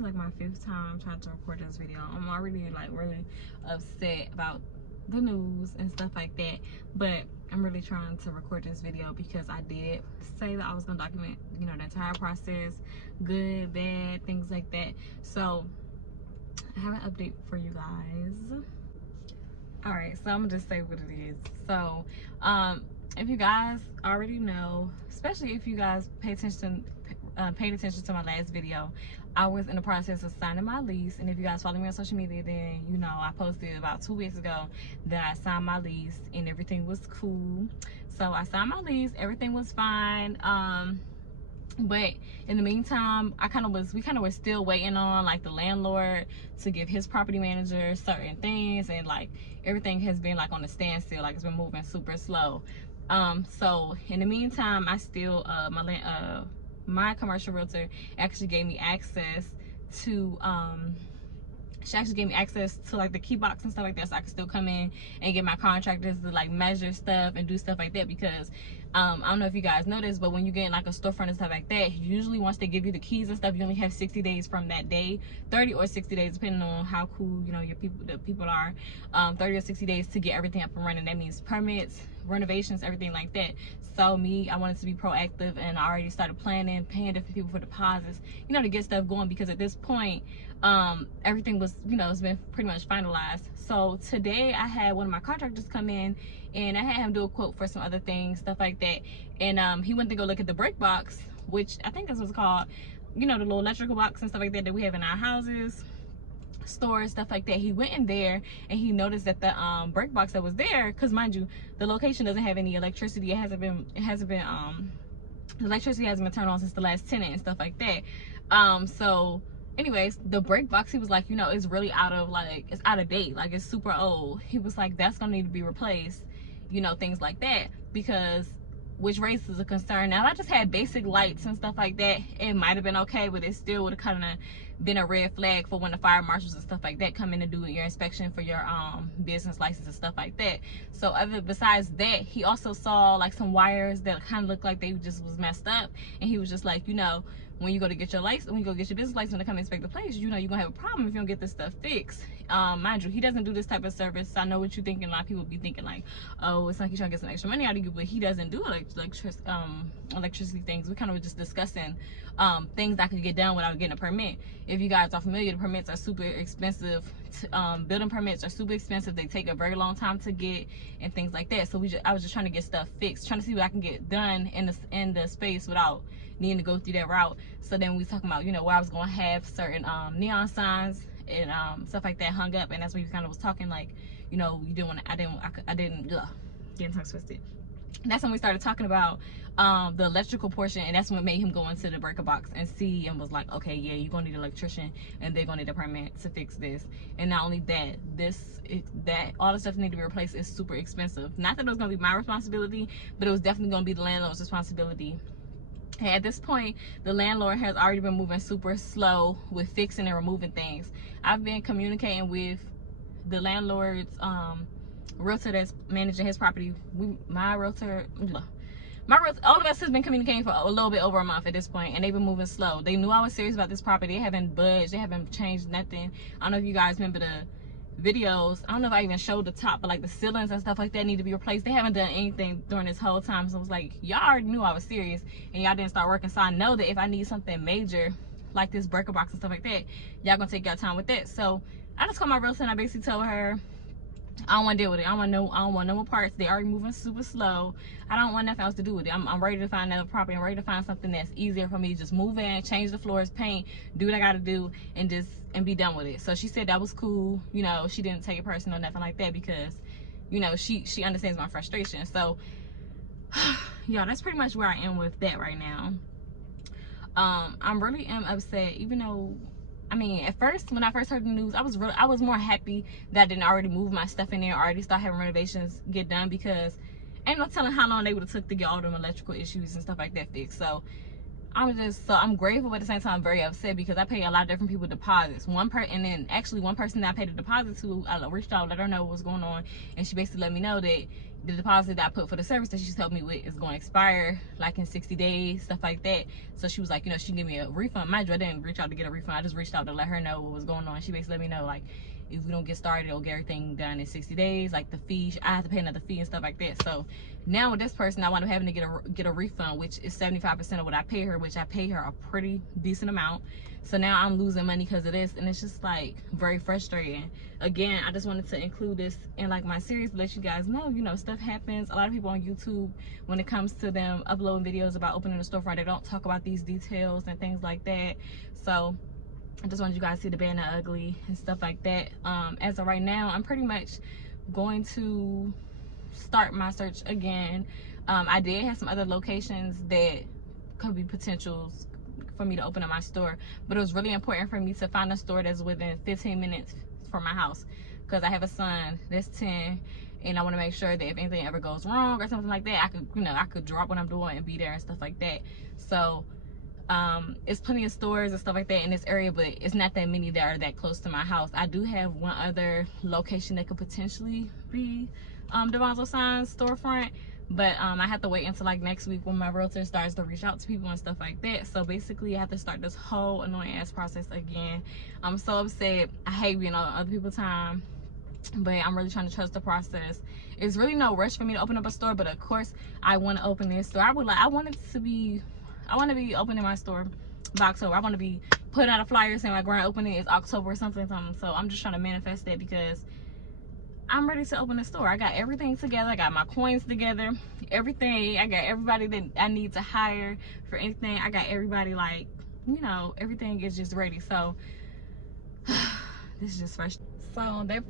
is like my 5th time trying to record this video. I'm already like really upset about the news and stuff like that, but I'm really trying to record this video because I did say that I was gonna document, you know, the entire process, good, bad, things like that. So I have an update for you guys. All right, so I'm gonna just say what it is. So if you guys already know, especially if you guys paid attention to my last video, I was in the process of signing my lease. And if you guys follow me on social media, then you know I posted about 2 weeks ago that I signed my lease and everything was cool. So I signed my lease, everything was fine. But in the meantime, we kind of were still waiting on like the landlord to give his property manager certain things, and like everything has been like on a standstill, like it's been moving super slow. So in the meantime, I still my commercial realtor actually gave me access to she actually gave me access to like the key box and stuff like that, so I could still come in and get my contractors to like measure stuff and do stuff like that. Because I don't know if you guys know this, but when you get in like a storefront and stuff like that, usually once they give you the keys and stuff, you only have 60 days from that day, 30 or 60 days depending on how cool, you know, the people are. 30 or 60 days to get everything up and running. That means permits, renovations, everything like that. So I wanted to be proactive, and I already started planning, paying different people for deposits, you know, to get stuff going, because at this point everything was, you know, it's been pretty much finalized. So today I had one of my contractors come in, and I had him do a quote for some other things, stuff like that. And he went to go look at the break box, which I think is what's called, you know, the little electrical box and stuff like that we have in our houses, stores, stuff like that. He went in there and he noticed that the break box that was there, because mind you, the location doesn't have any electricity. The electricity hasn't been turned on since the last tenant and stuff like that. So anyways, the break box, he was like, you know, it's really it's out of date, like it's super old. He was like, that's gonna need to be replaced, you know, things like that, which raises a concern. Now, if I just had basic lights and stuff like that, it might have been okay, but it still would have kind of been a red flag for when the fire marshals and stuff like that come in to do your inspection for your business license and stuff like that. So besides that, he also saw like some wires that kind of looked like they just was messed up, and he was just like, you know, when you go to get your license, when you go get your business license to come inspect the place, you know you're gonna have a problem if you don't get this stuff fixed. Mind you, he doesn't do this type of service. I know what you're thinking. A lot of people be thinking like, oh, it's like he's trying to get some extra money out of you, but he doesn't do electricity things. We kind of were just discussing things that could get done without getting a permit. If you guys are familiar, the permits are super expensive. Building permits are super expensive. They take a very long time to get and things like that. So I was just trying to get stuff fixed, trying to see what I can get done in the space without needing to go through that route. So then we talking about, you know, where I was going to have certain neon signs and stuff like that hung up, and that's when you kind of was talking like, you know, you didn't want to, I didn't getting tongue twisted. That's when we started talking about the electrical portion, and that's what made him go into the breaker box and see, and was like, okay, yeah, you're gonna need an electrician, and they're gonna need a permit to fix this. And not only that, all the stuff that need to be replaced is super expensive. Not that it was gonna be my responsibility, but it was definitely gonna be the landlord's responsibility. And at this point, the landlord has already been moving super slow with fixing and removing things. I've been communicating with the landlord's realtor that's managing his property. My realtor, all of us has been communicating for a little bit over a month at this point, and they've been moving slow. They knew I was serious about this property. They haven't budged. They haven't changed nothing. I don't know if you guys remember the videos. I don't know if I even showed the top, but like the ceilings and stuff like that need to be replaced. They haven't done anything during this whole time. So it was like, y'all already knew I was serious, and y'all didn't start working. So I know that if I need something major like this breaker box and stuff like that, y'all gonna take your time with that. So I just called my realtor and I basically told her, I don't want to deal with it. I don't want no more parts. They already moving super slow. I don't want nothing else to do with it. I'm ready to find another property. I'm ready to find something that's easier for me to just move in, change the floors, paint, do what I got to do, and be done with it. So she said that was cool. You know, she didn't take it personal or nothing like that, because, you know, she understands my frustration. So, y'all, that's pretty much where I am with that right now. I really am upset, even though, I mean, at first, when I first heard the news, I was more happy that I didn't already move my stuff in there, already start having renovations get done, because ain't no telling how long they would have took to get all them electrical issues and stuff like that fixed. So I'm grateful, but at the same time I'm very upset, because I pay a lot of different people deposits. And then actually one person that I paid a deposit to, I reached out, let her know what was going on, and she basically let me know that, the deposit that I put for the service that she's helped me with is going to expire like in 60 days, stuff like that. So she was like, you know, she can give me a refund. Mind you, I didn't reach out to get a refund. I just reached out to let her know what was going on. She basically let me know, like, if we don't get started, it'll get everything done in 60 days. Like the fee, I have to pay another fee and stuff like that. So now with this person, I wound up having to get a refund, which is 75% of what I pay her, which I pay her a pretty decent amount. So now I'm losing money because of this, and it's just like very frustrating. Again, I just wanted to include this in like my series to let you guys know, you know, stuff happens. A lot of people on YouTube, when it comes to them uploading videos about opening a storefront, they don't talk about these details and things like that. So I just wanted you guys to see the bad and the ugly and stuff like that. As of right now, I'm pretty much going to start my search again. I did have some other locations that could be potentials for me to open up my store, but it was really important for me to find a store that's within 15 minutes from my house, because I have a son that's 10, and I want to make sure that if anything ever goes wrong or something like that, I could, you know, I could drop what I'm doing and be there and stuff like that. So it's plenty of stores and stuff like that in this area, but it's not that many that are that close to my house. I do have one other location that could potentially be Devonzo Sign's storefront, but I have to wait until like next week when my realtor starts to reach out to people and stuff like that. So basically I have to start this whole annoying ass process again. I'm so upset. I hate being on other people's time, but I'm really trying to trust the process. It's really no rush for me to open up a store, but of course I want to open this store. I want to be opening my store by October. I want to be putting out a flyer saying my grand opening is October or something. So I'm just trying to manifest that, because I'm ready to open a store. I got everything together. I got my coins together, everything. I got everybody that I need to hire for anything. I got everybody, like, you know, everything is just ready. So this is just frustrating. So that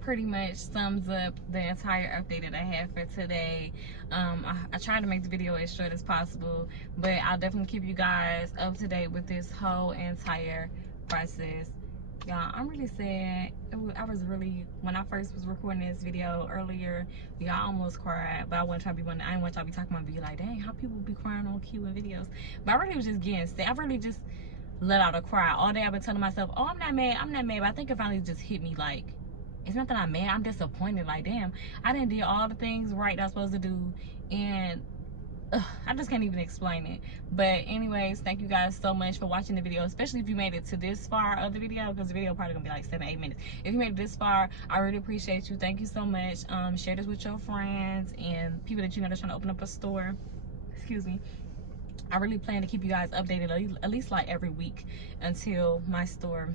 pretty much sums up the entire update that I have for today. I tried to make the video as short as possible, but I'll definitely keep you guys up to date with this whole entire process. Y'all, I'm really sad. I was really, when I first was recording this video earlier, y'all, almost cried, but I wasn't trying to be one. I didn't want y'all to be talking about, be like, dang, how people be crying on cue and videos. But I really was just getting sad. I really just let out a cry all day. I've been telling myself, oh, I'm not mad, but I think it finally just hit me, like, it's not that I'm mad, I'm disappointed. Like, damn, I didn't do all the things right that I was supposed to do, and I just can't even explain it. But anyways, thank you guys so much for watching the video, especially if you made it to this far of the video, because the video probably gonna be like 7-8 minutes. If you made it this far, I really appreciate you. Thank you so much. Share this with your friends and people that you know that's trying to open up a store. Excuse me. I really plan to keep you guys updated at least like every week until my store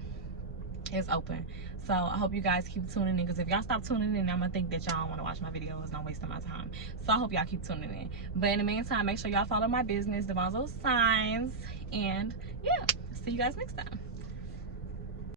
is open. So I hope you guys keep tuning in, because if y'all stop tuning in, I'm gonna think that y'all don't want to watch my videos and I'm wasting my time. So I hope y'all keep tuning in. But in the meantime, make sure y'all follow my business, Devonzo Signs, and yeah, see you guys next time.